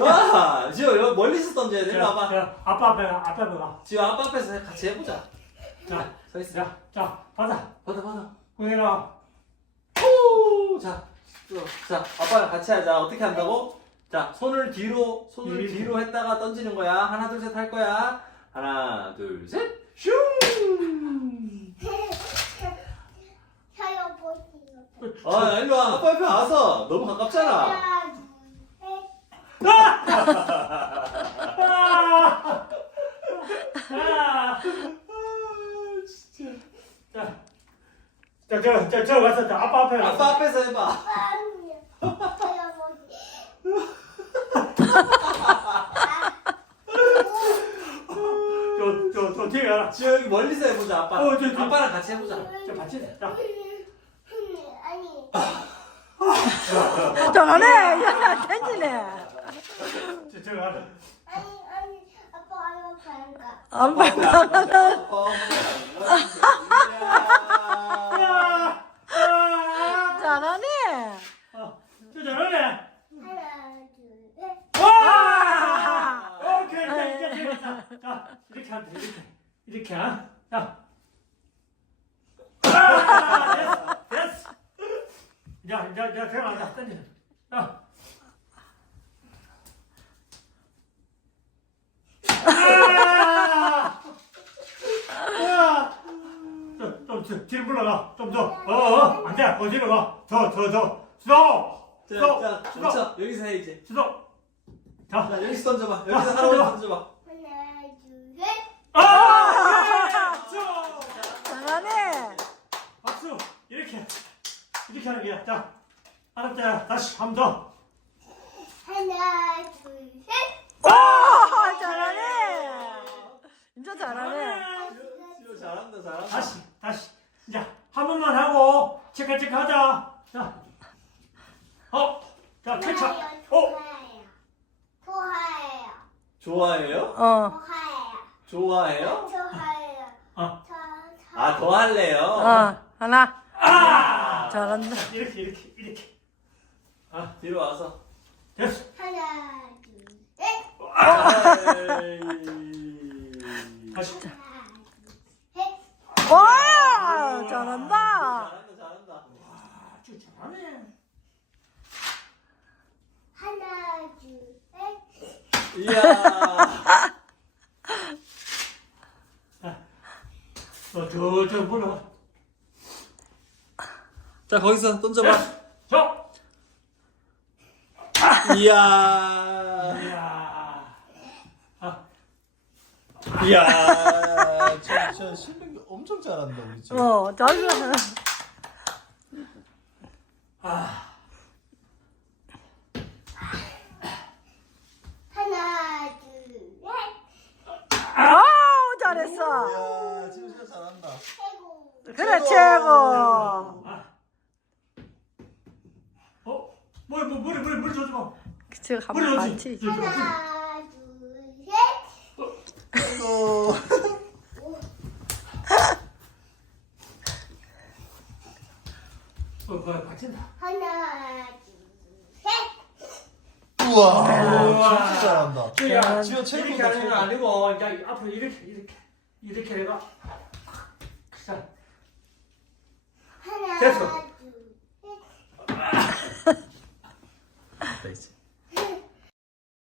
좋아. 지호 멀리서 던져야 돼. 일로 와봐. 자, 아빠 앞에 봐. 지호 아빠 앞에서 같이 해보자. 자, 서 있어. 자, 받아. 받아. 보내라. 오, 자, 아빠랑 같이 하자. 어떻게 한다고? 자, 손을 뒤로 했다가 던지는 거야. 하나, 둘, 셋 할 거야. 하나, 둘, 셋. 슝! 혀요 보시요. 아, 일로 와. 아빠 옆에 와서. 너무 가깝잖아. 저 와서 아빠 앞에 와서. 아빠 앞에서 해봐. 혀요 보시. 저 뒤에 가라. 지호 여기 멀리서 해보자. 아빠. 아빠랑 같이 해보자. 저 받치. 자. 아니. 잘하네. 야, 던지네. 저 가라. 아니 아빠 아이고 가는가. 안 받아. 잘하네. 저 잘하네. 하나 둘 셋. 와! 오케이, 이제 재밌다. 자, 이렇게 하면 돼, 이렇게. 자. 됐어. 이제 들어간다. 던져. 자. 좀 뒤로 물러가. 좀 더. 안 돼. 어디로 가? 더. 자, 여기서 해 이제. 수도. 자, 여기서 던져봐. 여기서 할아버지 던져봐. 하나 둘 셋. 박수! 잘하네. 박수! 이렇게 하는 거야. 자, 알았자. 다시 한 번 더. 하나 둘 셋. 오, 잘하네. 진짜 잘하네. 지호 잘한다. 다시. 이제 한 번만 하고 체크 하자. 자, 자, 체크. 좋아해요. 어, 좋아해요? 좋아해요. 아, 더 할래요? 하나. 아! 잘한다. 이렇게. 뒤로 와서. 됐어. 하나 둘 셋. 다시. 하나 둘 셋. 와, 잘한다. 잘한다. 와, 진짜 잘하네. 하나 둘 셋. 이야. 저 물러가. 자, 거기서 던져봐. 저. 이야. 이야. 진짜 실력이 엄청 잘한다, 우리 집. 잘하네. 하나 둘 셋. 아우, 잘했어. 이야, 진짜 잘한다. 최고. 그래, 최고. 물 줘지 마. 지금 한번 같이. 하나 둘 셋. 아이고. 받친다. 하나 둘 셋. 우와, 우와. 진짜 잘한다. 야, 지호 최고다, 이렇게 하는 건 최고. 아니고 이제 앞으로 이렇게 해가. 자, 하나 됐어. 둘 셋. 됐지.